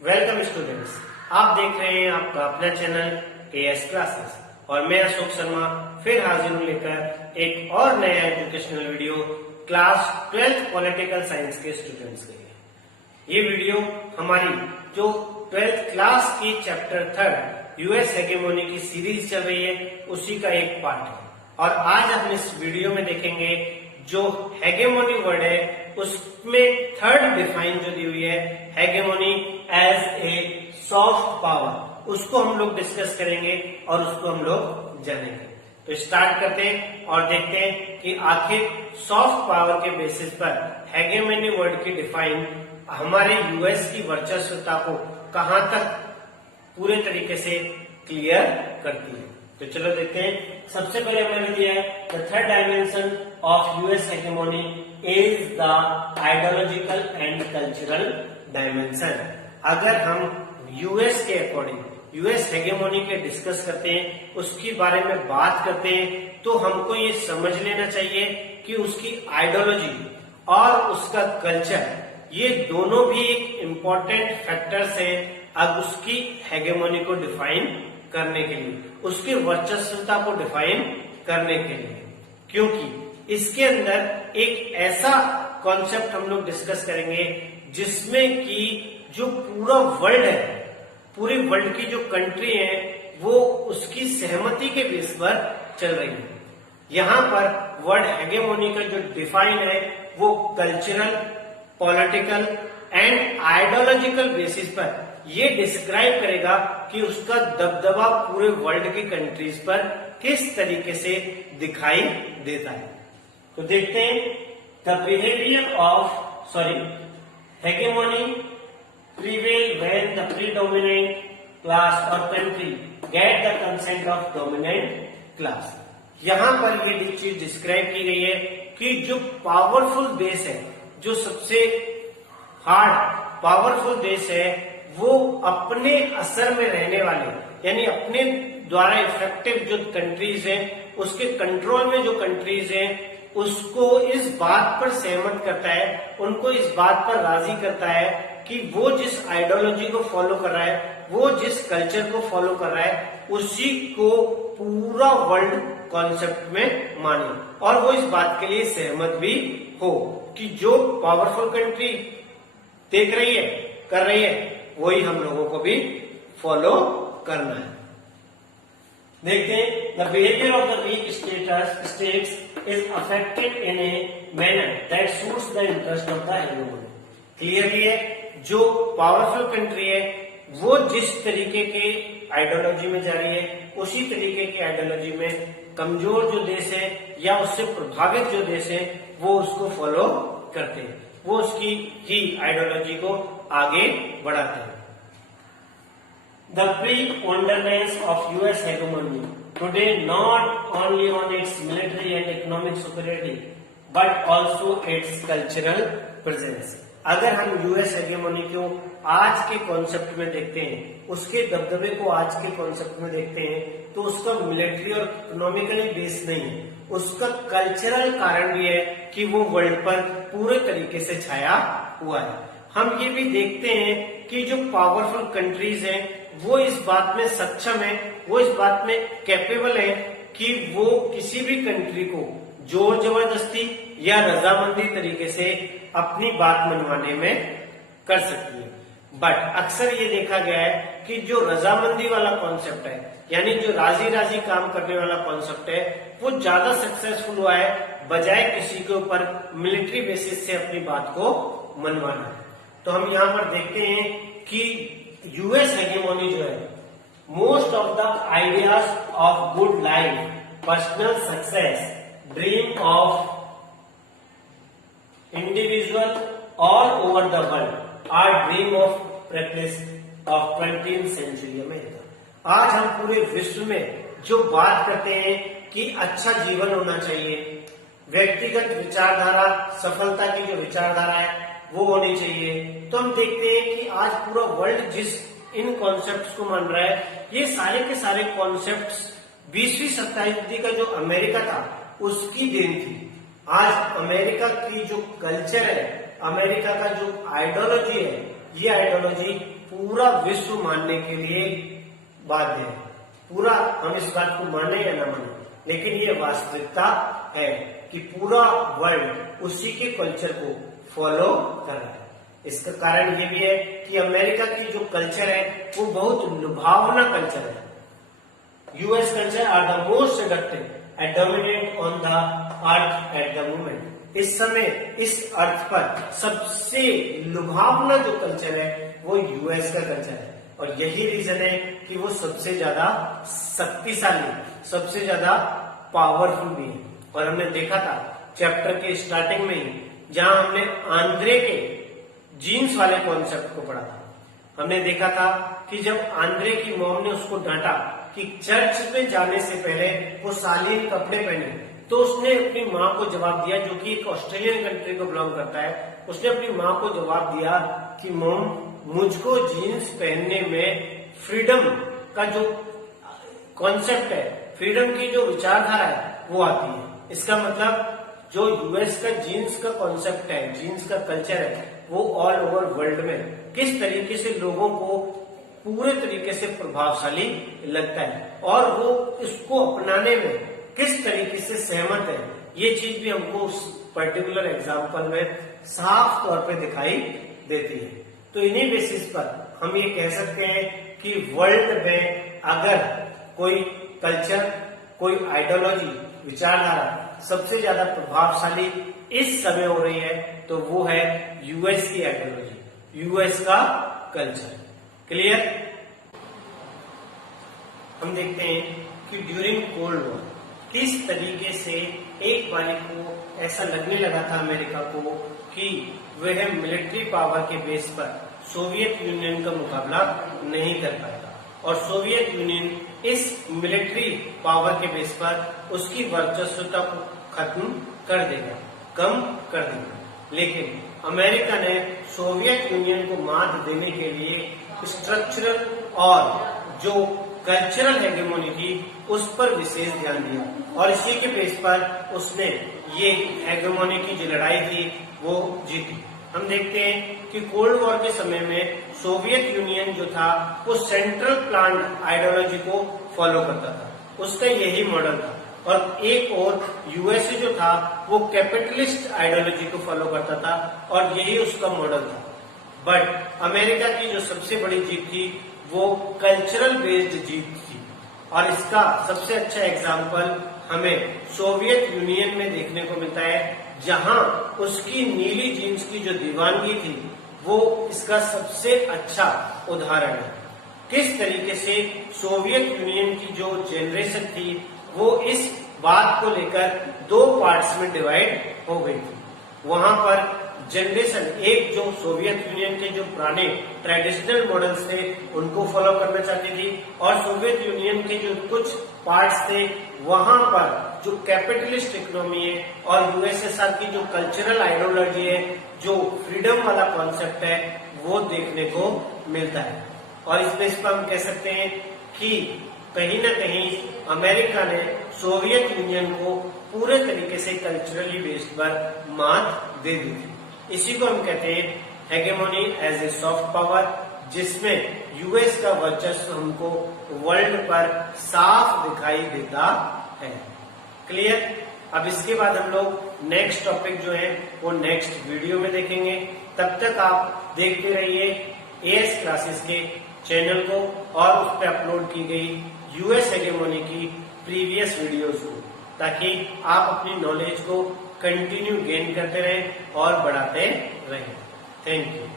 Welcome students, आप देख रहे हैं आपका अपना चैनल एएस क्लासेस और मैं अशोक शर्मा फिर हाजिर हूं लेकर एक और नया educational video class 12th political science के स्टूडेंट्स के लिए। ये वीडियो हमारी जो 12th क्लास की चैप्टर 3 यूएस हेगेमोनी की सीरीज चल रही है उसी का एक पार्ट है। और आज हम इस वीडियो में देखेंगे जो हेगेमोनी वर्ड है उसमें थर्ड डिफाइन जो दी हुई है हेगेमोनी एज ए सॉफ्ट पावर, उसको हम लोग डिस्कस करेंगे और उसको हम लोग जानेंगे। तो स्टार्ट करते हैं और देखते हैं कि आखिर सॉफ्ट पावर के बेसिस पर हेगेमोनी वर्ड की डिफाइन हमारे यूएस की वर्चस्वता को कहां तक पूरे तरीके से क्लियर करती है। तो चलो देखते हैं। सबसे पहले मैंने दिया है the third dimension of US hegemony is the ideological and cultural dimension. अगर हम यूएस के अकॉर्डिंग यूएस हेगेमोनी के डिस्कस करते हैं, उसके बारे में बात करते हैं, तो हमको ये समझ लेना चाहिए कि उसकी आइडियोलॉजी और उसका कल्चर ये दोनों भी एक इम्पोर्टेंट फैक्टर्स हैं अब उसकी हेगेमोनी को डिफाइन करने के लिए, उसकी वर्चस्वता को डिफाइन करने के लिए। क्योंकि इसके अंदर एक ऐसा कॉन्सेप्ट हम लोग डिस्कस करेंगे जिसमें कि जो पूरा वर्ल्ड है, पूरी वर्ल्ड की जो कंट्री है वो उसकी सहमति के बेस पर चल रही है। यहाँ पर वर्ड हेगेमोनी का जो डिफाइन है वो cultural, political and ideological basis पर ये डिस्क्राइब करेगा कि उसका दबदबा पूरे वर्ल्ड की कंट्रीज पर किस तरीके से दिखाई देता है। तो देखते हैं the behaviour of hegemony prevail when the predominant class or country get the consent of dominant class. यहां पर ये चीज डिस्क्राइब की गई है कि जो पावरफुल देश है, जो सबसे हार्ड पावरफुल देश है, वो अपने असर में रहने वाले यानी अपने द्वारा इफेक्टिव जो कंट्रीज हैं, उसके कंट्रोल में जो कंट्रीज हैं, उसको इस बात पर सहमत करता है, उनको इस बात पर राजी करता है कि वो जिस आइडियोलॉजी को फॉलो कर रहा है, वो जिस कल्चर को फॉलो कर रहा है, उसी को पूरा वर्ल्ड कॉन्सेप्ट में माने और वो इस बात के लिए सहमत भी हो कि जो पावरफुल कंट्री देख रही है, कर रही है, वही हम लोगों को भी फॉलो करना है। देखते हैं the behaviour of the weak states is affected in a manner that suits the interest of the hegemony. Clearly है, जो पावरफुल कंट्री है वो जिस तरीके के आइडियोलॉजी में जा रही है, उसी तरीके की आइडियोलॉजी में कमजोर जो देश है या उससे प्रभावित जो देश है वो उसको फॉलो करते हैं, वो उसकी ही आइडियोलॉजी को आगे बढ़ाते हैं। The preponderance of US hegemony today not only on its military and economic superiority but also its cultural presence। अगर हम यूएस हेगेमोनी को आज के कॉन्सेप्ट में देखते हैं, उसके दबदबे को आज के कॉन्सेप्ट में देखते हैं, तो उसका मिलिट्री और इकोनॉमिकली बेस नहीं है, उसका कल्चरल कारण भी है कि वो वर्ल्ड पर पूरे तरीके से छाया हुआ है। हम ये भी देखते हैं कि जो पावरफुल कंट्रीज हैं वो इस बात में सक्षम है, वो इस बात में कैपेबल है कि वो किसी भी कंट्री को जोर जबरदस्ती या रजामंदी तरीके से अपनी बात मनवाने में कर सकती है। बट अक्सर ये देखा गया है कि जो रजामंदी वाला कॉन्सेप्ट है, यानी जो राजी राजी काम करने वाला कॉन्सेप्ट है, वो ज्यादा सक्सेसफुल हुआ है बजाय किसी के ऊपर मिलिट्री बेसिस से अपनी बात को मनवाना। तो हम यहाँ पर देखते हैं कि यूएस हेगेमोनी जो है, most of the ideas of good life, personal success, dream of individual all over the world are dream of practice of 20th century America. आज हम पूरे विश्व में जो बात करते हैं कि अच्छा जीवन होना चाहिए, व्यक्तिगत विचारधारा, सफलता की जो विचारधारा है वो होनी चाहिए, तो हम देखते हैं कि आज पूरा वर्ल्ड जिस इन कॉन्सेप्ट्स को मान रहा है, ये सारे के सारे कॉन्सेप्ट्स 20वीं शताब्दी का जो अमेरिका था उसकी देन थी। आज अमेरिका की जो कल्चर है, अमेरिका का जो आइडियोलॉजी है, ये आइडियोलॉजी पूरा विश्व मानने के लिए बाध्य है। पूरा हम इस बात को माने या ना माने, लेकिन ये वास्तविकता है कि पूरा वर्ल्ड उसी के कल्चर को फॉलो कर रहा है। इसका कारण ये भी है कि अमेरिका की जो कल्चर है वो बहुत लुभावना कल्चर है। US culture are the most seductive and dominant on the earth at the moment. इस समय इस अर्थ पर सबसे लुभावना जो कल्चर है वो US का कल्चर है, और यही रीजन है कि वो सबसे ज्यादा शक्तिशाली, सबसे ज्यादा पावरफुल भी है। और हमने देखा था चैप्टर के स्टार्टिंग में ही, जहां हमने आंद्रे के जीन्स वाले कॉन्सेप्ट को पढ़ा था। हमने देखा था कि जब आंद्रे की मॉम ने उसको डांटा कि चर्च में जाने से पहले वो शालीन कपड़े पहने, तो उसने अपनी माँ को जवाब दिया, जो कि एक ऑस्ट्रेलियन कंट्री को बिलोंग करता है। उसने अपनी माँ को जवाब दिया कि मॉम, मुझको जीन्स पहनने में फ्रीडम का जो कॉन्सेप्ट है, फ्रीडम की जो विचारधारा है वो आती है। इसका मतलब जो US का जीन्स का कॉन्सेप्ट है, जीन्स का कल्चर है, वो ऑल ओवर वर्ल्ड में किस तरीके से लोगों को पूरे तरीके से प्रभावशाली लगता है और वो इसको अपनाने में किस तरीके से सहमत है, ये चीज भी हमको उस पर्टिकुलर एग्जाम्पल में साफ तौर पे दिखाई देती है। तो इन्हीं बेसिस पर हम ये कह सकते हैं कि वर्ल्ड में अगर कोई कल्चर, कोई आइडियोलॉजी, विचारधारा सबसे ज्यादा प्रभावशाली इस समय हो रही है तो वो है US की आइडियोलॉजी, US का कल्चर। क्लियर? हम देखते हैं कि ड्यूरिंग कोल्ड वॉर किस तरीके से एक बारी को ऐसा लगने लगा था अमेरिका को कि वह मिलिट्री पावर के बेस पर सोवियत यूनियन का मुकाबला नहीं कर पाएगा, और सोवियत यूनियन इस मिलिट्री पावर के बेस पर उसकी वर्चस्वता को खत्म कर देगा, कम कर देगा। लेकिन अमेरिका ने सोवियत यूनियन को मात देने के लिए स्ट्रक्चरल और जो कल्चरल हेगेमोनी थी उस पर विशेष ध्यान दिया, और इसी के बेस पर उसने ये हेगेमोनी की जो लड़ाई थी वो जीती। हम देखते हैं कि कोल्ड वॉर के समय में सोवियत यूनियन जो था वो सेंट्रल प्लान्ड आइडियोलॉजी को फॉलो करता था, उसका यही मॉडल था। और एक और USA जो था वो कैपिटलिस्ट आइडियोलॉजी को फॉलो करता था और यही उसका मॉडल था। बट अमेरिका की जो सबसे बड़ी जीत थी वो कल्चरल बेस्ड जीत थी, और इसका सबसे अच्छा एग्जाम्पल हमें सोवियत यूनियन में देखने को मिलता है, जहां उसकी नीली जीन्स की जो दीवानगी थी वो इसका सबसे अच्छा उदाहरण है। किस तरीके से सोवियत यूनियन की जो जनरेशन थी वो इस बात को लेकर दो पार्ट्स में डिवाइड हो गई थी। वहां पर जनरेशन एक जो सोवियत यूनियन के जो पुराने ट्रेडिशनल मॉडल्स थे उनको फॉलो करना चाहती थी, और सोवियत यूनियन के जो कुछ पार्ट्स थे वहां पर जो कैपिटलिस्ट इकोनॉमी है और USSR की जो कल्चरल आइडियोलॉजी है, जो फ्रीडम वाला कॉन्सेप्ट है, वो देखने को मिलता है। और इस बेस पर हम कह सकते हैं कि कहीं न कहीं अमेरिका ने सोवियत यूनियन को पूरे तरीके से कल्चरली बेस्ड पर मात दे दी थी। इसी को हम कहते हैं हेगेमोनी एज ए सॉफ्ट पावर, जिसमें US का वर्चस्व हमको वर्ल्ड पर साफ दिखाई देता है। क्लियर? अब इसके बाद हम लोग नेक्स्ट टॉपिक जो है वो नेक्स्ट वीडियो में देखेंगे। तब तक आप देखते रहिए AS क्लासेस के चैनल को और उस पर अपलोड की गई US हेगेमोनी की प्रीवियस वीडियोस को, ताकि आप अपनी नॉलेज को कंटिन्यू गेन करते रहें और बढ़ाते रहें। Thank you.